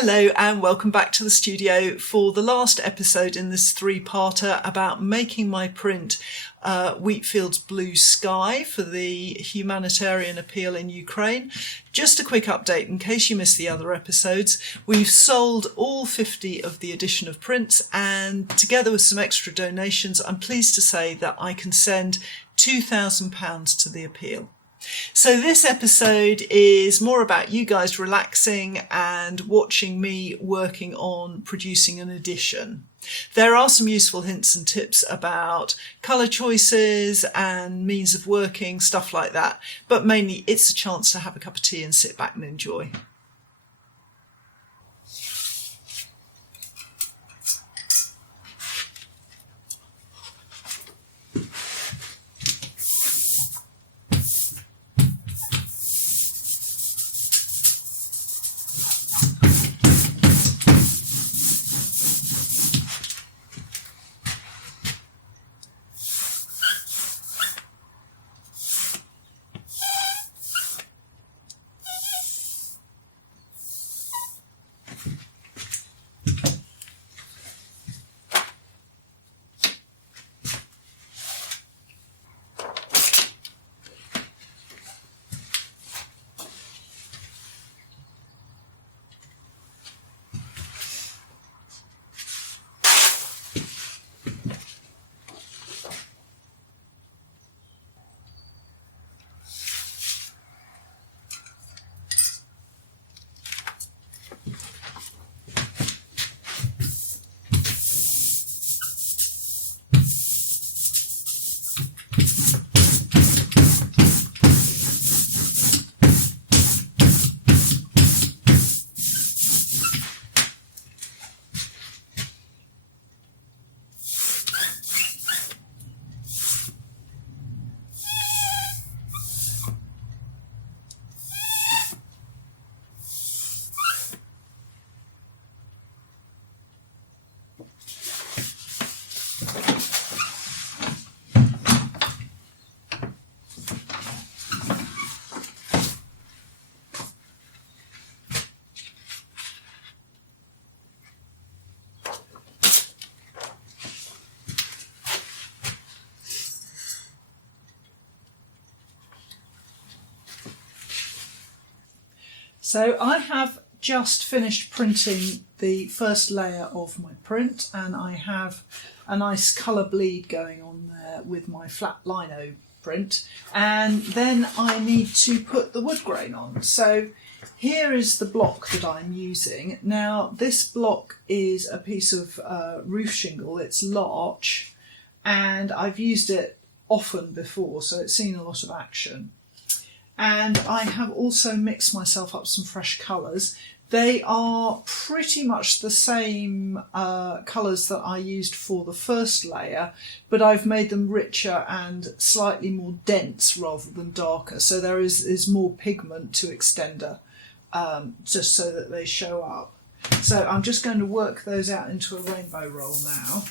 Hello and welcome back to the studio for the last episode in this three-parter about making my print Wheatfield's Blue Sky for the humanitarian appeal in Ukraine. Just a quick update in case you missed the other episodes. We've sold all 50 of the edition of prints, and together with some extra donations, I'm pleased to say that I can send £2,000 to the appeal. So this episode is more about you guys relaxing and watching me working on producing an edition. There are some useful hints and tips about colour choices and means of working, stuff like that, but mainly it's a chance to have a cup of tea and sit back and enjoy. So I have just finished printing the first layer of my print, and I have a nice colour bleed going on there with my flat lino print, and then I need to put the wood grain on. So here is the block that I'm using. Now this block is a piece of roof shingle, it's larch, and I've used it often before, so it's seen a lot of action. And I have also mixed myself up some fresh colours. They are pretty much the same colours that I used for the first layer, but I've made them richer and slightly more dense rather than darker. So there is more pigment to Extender, just so that they show up. So I'm just going to work those out into a rainbow roll now.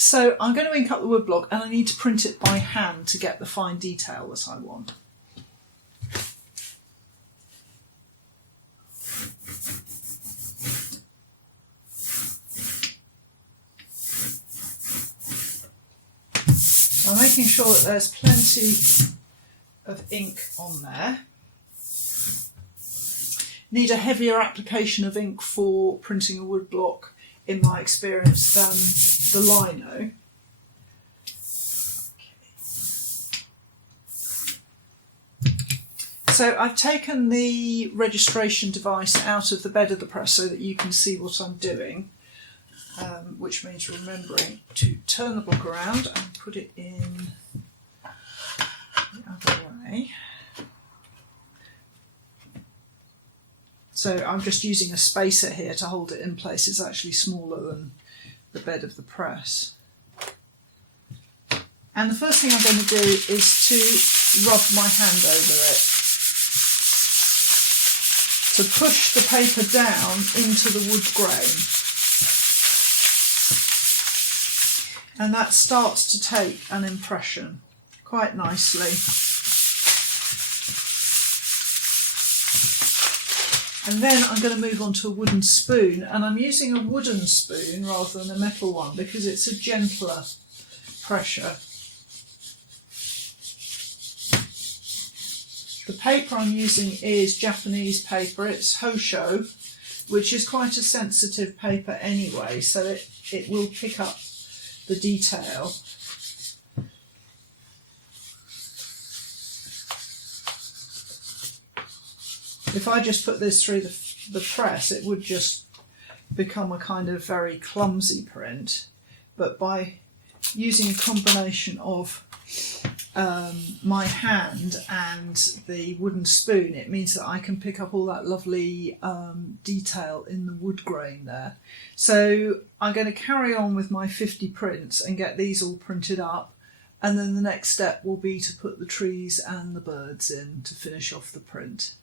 So I'm going to ink up the wood block, and I need to print it by hand to get the fine detail that I want. I'm making sure that there's plenty of ink on there. Need a heavier application of ink for printing a wood block, in my experience, than the lino. Okay. So I've taken the registration device out of the bed of the press so that you can see what I'm doing, which means remembering to turn the block around and put it in the other way. So I'm just using a spacer here to hold it in place. It's actually smaller than the bed of the press. And the first thing I'm going to do is to rub my hand over it. to push the paper down into the wood grain. And that starts to take an impression quite nicely. And then I'm going to move on to a wooden spoon, and I'm using a wooden spoon rather than a metal one because it's a gentler pressure. The paper I'm using is Japanese paper, it's Hosho, which is quite a sensitive paper anyway, so it will pick up the detail. If I just put this through the press, it would just become a kind of very clumsy print. But by using a combination of my hand and the wooden spoon, it means that I can pick up all that lovely detail in the wood grain there. So I'm going to carry on with my 50 prints and get these all printed up. And then the next step will be to put the trees and the birds in to finish off the print.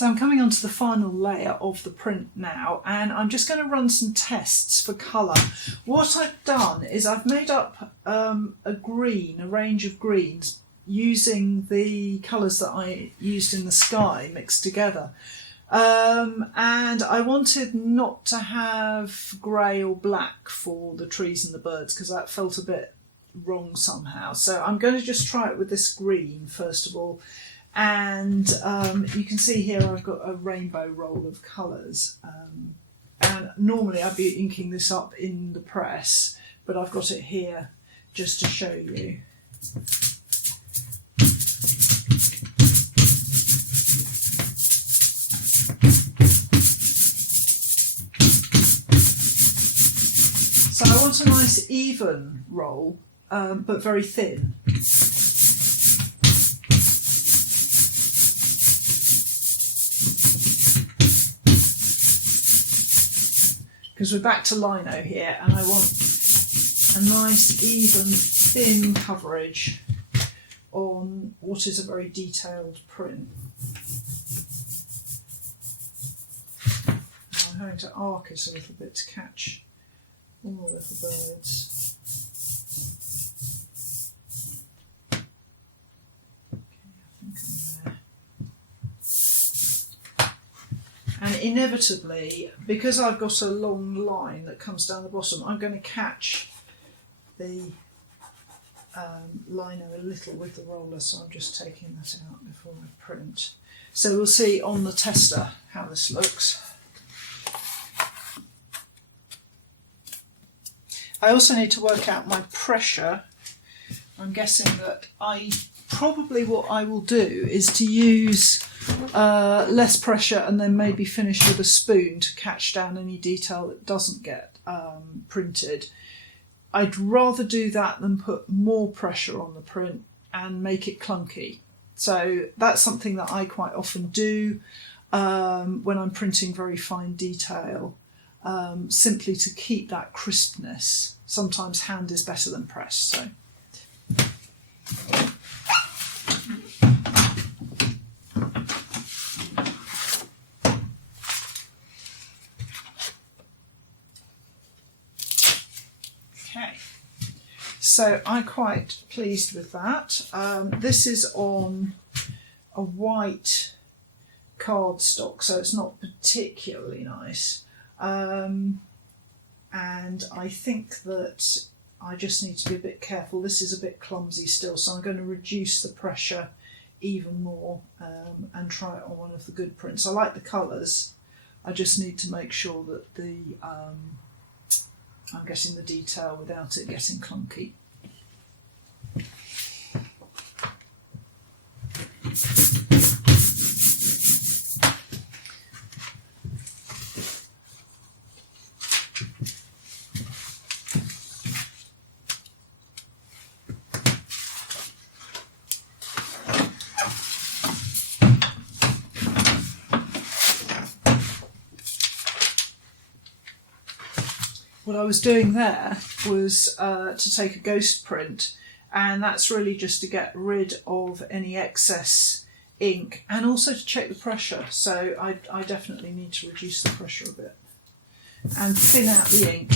So I'm coming on to the final layer of the print now, and I'm just going to run some tests for colour. What I've done is I've made up a range of greens, using the colours that I used in the sky mixed together. And I wanted not to have grey or black for the trees and the birds, because that felt a bit wrong somehow. So I'm going to just try it with this green first of all. And you can see here I've got a rainbow roll of colours, and normally I'd be inking this up in the press, but I've got it here just to show you. So I want a nice even roll, but very thin. Because we're back to lino here, and I want a nice, even, thin coverage on what is a very detailed print. I'm having to arc it a little bit to catch all the little birds. Okay, I think I'm there. And inevitably, because I've got a long line that comes down the bottom, I'm going to catch the lino a little with the roller, so I'm just taking that out before I print. So we'll see on the tester how this looks. I also need to work out my pressure. I'm guessing that what I will do is to use less pressure and then maybe finish with a spoon to catch down any detail that doesn't get printed. I'd rather do that than put more pressure on the print and make it clunky. So that's something that I quite often do when I'm printing very fine detail, simply to keep that crispness. Sometimes hand is better than press. So. So I'm quite pleased with that. This is on a white cardstock, so it's not particularly nice. And I think that I just need to be a bit careful. This is a bit clumsy still, so I'm going to reduce the pressure even more and try it on one of the good prints. I like the colours. I just need to make sure that I'm getting the detail without it getting clunky. What I was doing there was to take a ghost print, and that's really just to get rid of any excess ink and also to check the pressure. So I definitely need to reduce the pressure a bit and thin out the ink.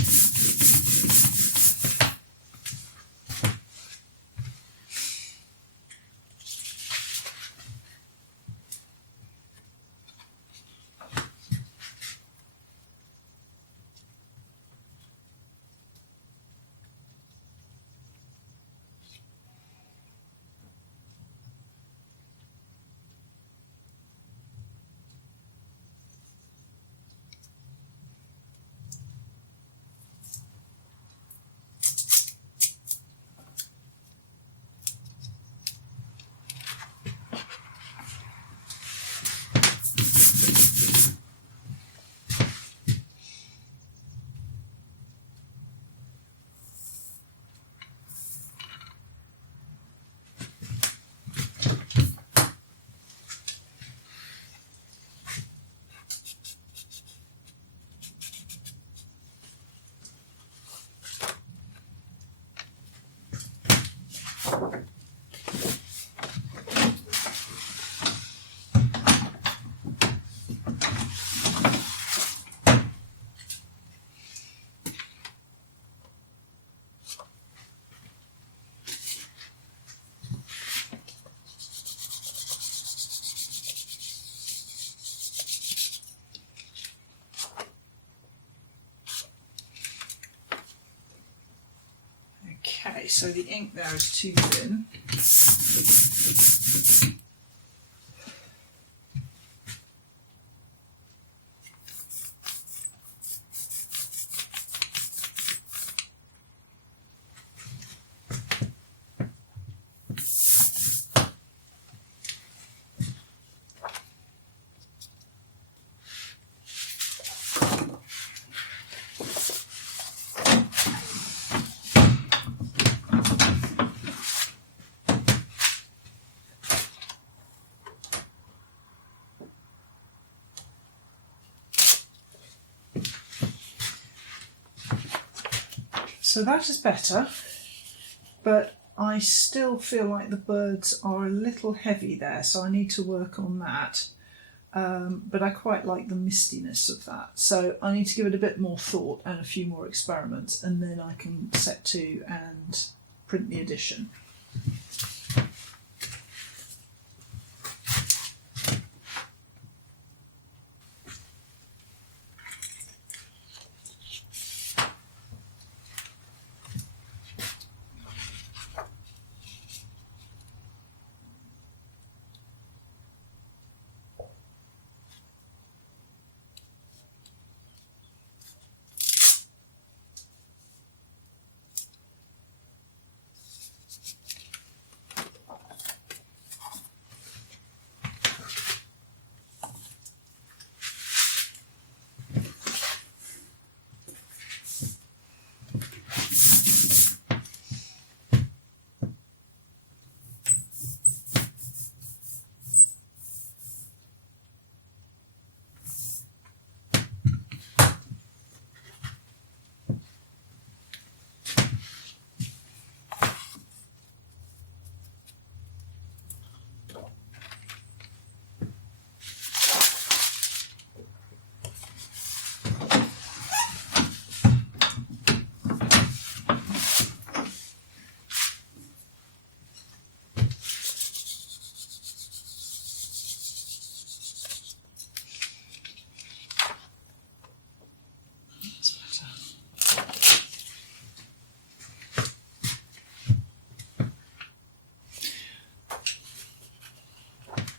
Okay, so the ink there is too thin. So that is better, but I still feel like the birds are a little heavy there, so I need to work on that. But I quite like the mistiness of that. So I need to give it a bit more thought and a few more experiments, and then I can set to and print the edition.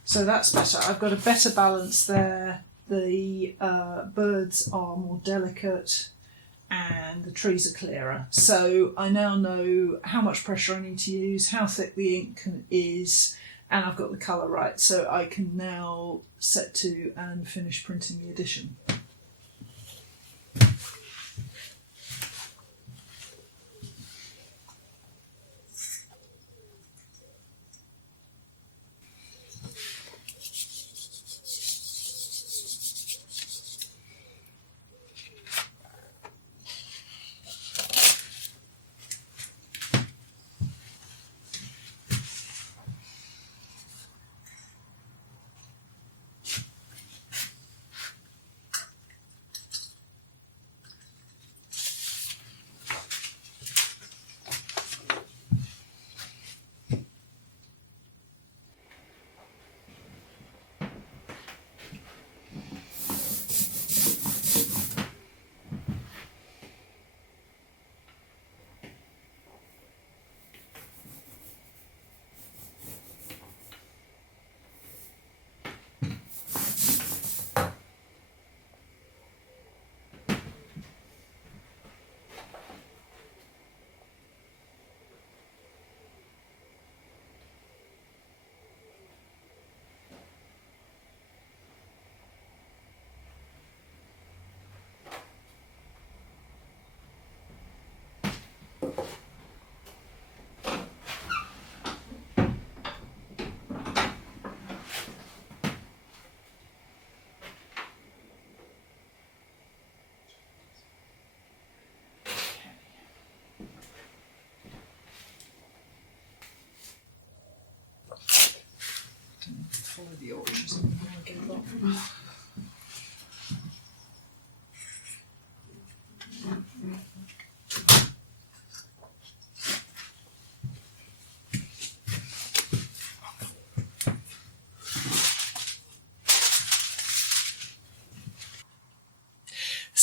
So that's better. I've got a better balance there. The birds are more delicate and the trees are clearer. So I now know how much pressure I need to use, how thick the ink is, and I've got the colour right. So I can now set to and finish printing the edition.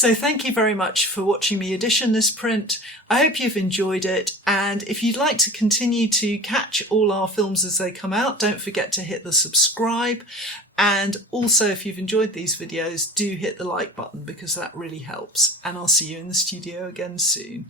So thank you very much for watching me edition this print. I hope you've enjoyed it, and if you'd like to continue to catch all our films as they come out, don't forget to hit the subscribe, and also if you've enjoyed these videos, do hit the like button because that really helps, and I'll see you in the studio again soon.